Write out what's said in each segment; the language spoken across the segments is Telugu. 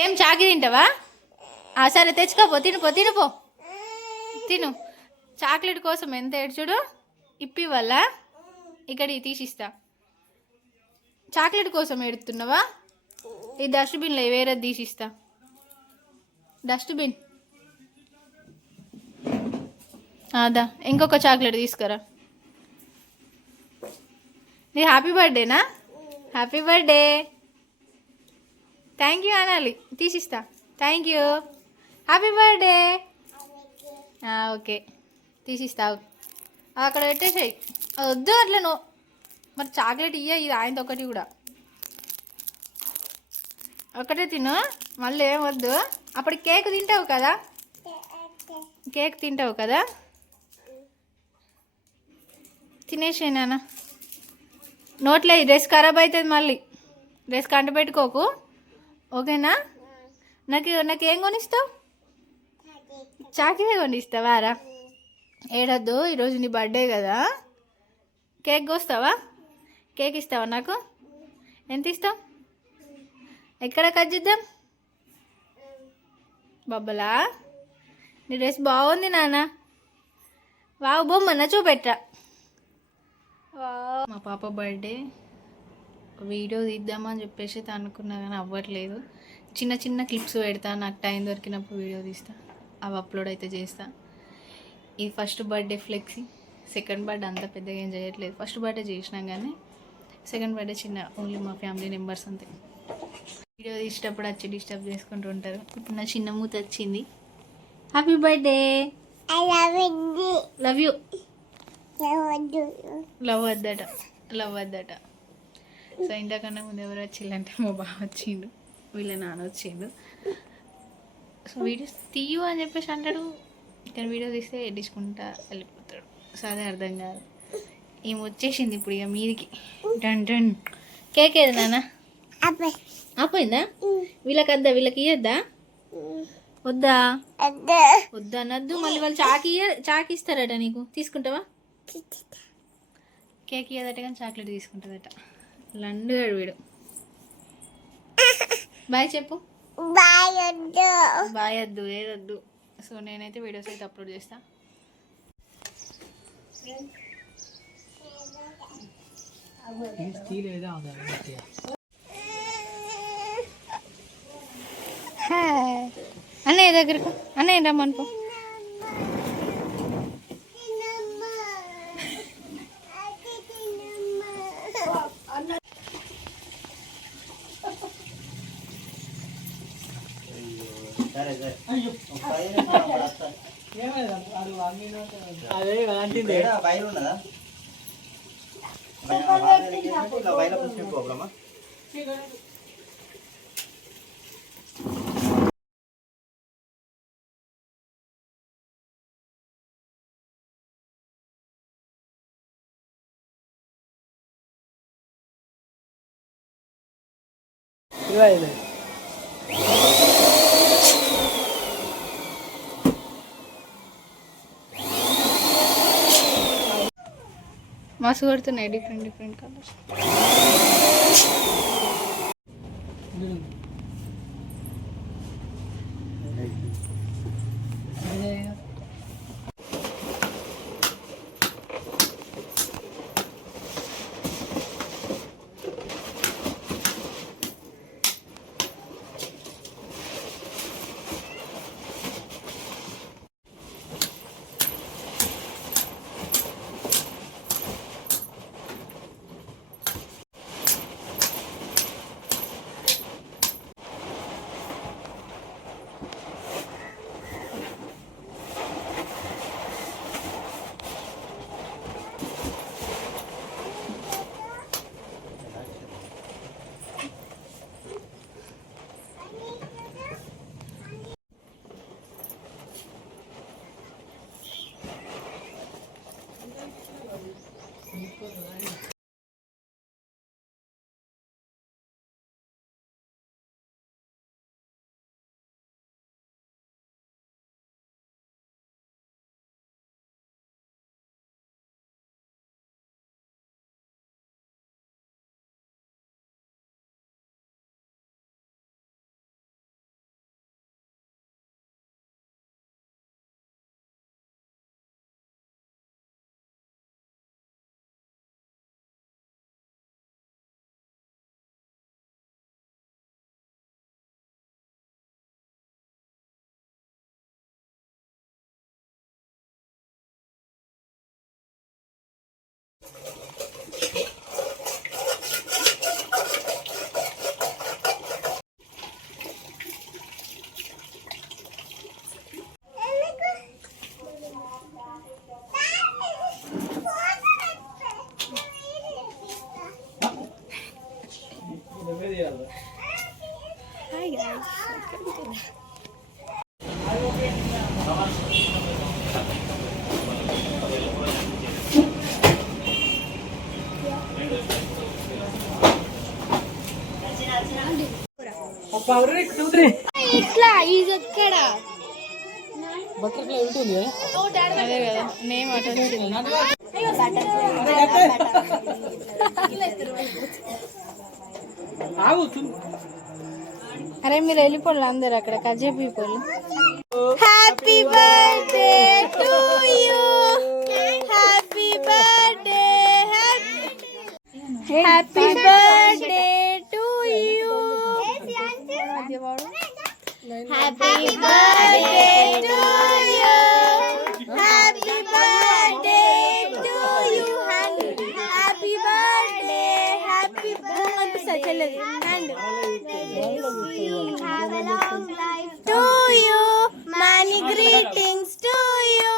ఏం చాకి తింటావా? సరే తెచ్చుకోపో, తినుపో తినుపో తిను. చాక్లెట్ కోసం ఎంత ఏడ్చుడు. ఇప్పి వల్ల ఇక్కడికి తీసిస్తా. చాక్లెట్ కోసం ఏడుతున్నావా? ఈ డస్ట్బిన్లో వేరే తీసిస్తా. డస్ట్బిన్ అదా, ఇంకొక చాక్లెట్ తీసుకురా. నీ హ్యాపీ బర్త్డేనా? Happy birthday. థ్యాంక్ యూ అనాలి. తీసిస్తా. Thank you, happy birthday. Okay తీసిస్తావు. అక్కడ పెట్టేసాయి. వద్దు అట్లా నో. మరి చాక్లెట్ ఇయ్య, ఇది ఆయనతో ఒకటి కూడా. ఒకటే తిను, మళ్ళీ ఏం వద్దు. అప్పుడు కేక్ తింటావు కదా, కేక్ తింటావు కదా, తినేసాయి నాన్న. నోట్లే, డ్రెస్ ఖరాబ్ అవుతుంది మళ్ళీ. డ్రెస్ కంట పెట్టుకోకు, ఓకేనా? నాకేం కొనిస్తావు? చాక్లెట్ కొనిస్తావా రా? ఏడద్దు, ఈరోజు నీ బర్త్డే కదా. కేక్ కోస్తావా? కేక్ ఇస్తావా నాకు? ఎంత ఇస్తావు? ఎక్కడ కట్ చేద్దాం? బొబ్బలా, నీ డ్రెస్ బాగుంది నాన్న. వావ్, బొమ్మన్నా చూపెట్టరా. మా పాప బర్త్డే వీడియో తీద్దామని చెప్పేసి అనుకున్నా కానీ అవ్వట్లేదు. చిన్న చిన్న క్లిప్స్ పెడతా, నాకు టైం దొరికినప్పుడు వీడియో తీస్తా, అవి అప్లోడ్ అయితే చేస్తా. ఇది first birthday flexi. Second birthday అంత పెద్దగా ఏం చేయట్లేదు. ఫస్ట్ బర్త్డే చేసినాం కానీ సెకండ్ బర్త్డే చిన్న, ఓన్లీ మా ఫ్యామిలీ మెంబర్స్ అంతే. వీడియో తీసేటప్పుడు వచ్చి డిస్టర్బ్ చేసుకుంటూ ఉంటారు. ఇప్పుడు నా చిన్న మూత వచ్చింది. Happy birthday. Love you. Love వద్దట, లవ్ వద్దట. సో ఇంతకన్నా ముందు ఎవరు వచ్చిందంటే మా బావ వచ్చిండు, వీళ్ళ నాన్న వచ్చిండు. సో వీడియోస్ తీయు అని చెప్పేసి అంటాడు, ఇక్కడ వీడియో తీస్తే ఎడ్డించుకుంటా వెళ్ళిపోతాడు. సో అదే అర్థం కాదు. ఏమి వచ్చేసింది ఇప్పుడు ఇక మీదికి. Done done. కేక్ ఏది నాన్న? ఆపోయిందా? వీళ్ళకి వద్దా? వీళ్ళకి ఇయ్యద్దా? వద్దా? వద్దా అనద్దు. మళ్ళీ వాళ్ళు చాకి ఇస్తారట నీకు, తీసుకుంటావా? కేక్ ఇయ్యదట కానీ చాక్లెట్ తీసుకుంటుందట. లండుగాడు వీడు. బాయ్ చెప్పు. బాయ్ వద్దు, ఏదొద్దు. సో నేనైతే వీడియోస్ అయితే అప్లోడ్ చేస్తా. అన్నయ్య దగ్గరకు, అన్నయ్య రమ్మనుకో. మస్తు కొడుతున్నాయి different different colours. Hi guys. ఇట్లా ఇది ఎక్కడ అదే కదా నేమ్ అటు వచ్చింది. అరే మీరు వెళ్ళిపోండి అందరు అక్కడ కజే people. Happy birthday to you, happy birthday, happy birthday to you, happy birthday to you, happy birthday to you, happy birthday, happy birthday చెల్లెది hand to you, many greetings to you,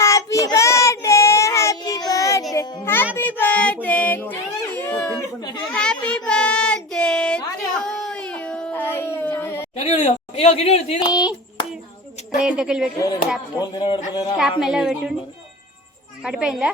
happy birthday, happy birthday, happy birthday to you, happy birthday to you. Plate దగ్గర పెట్టు, క్యాప్ మెల్ల పెట్టుండి. పడిపోయిందా?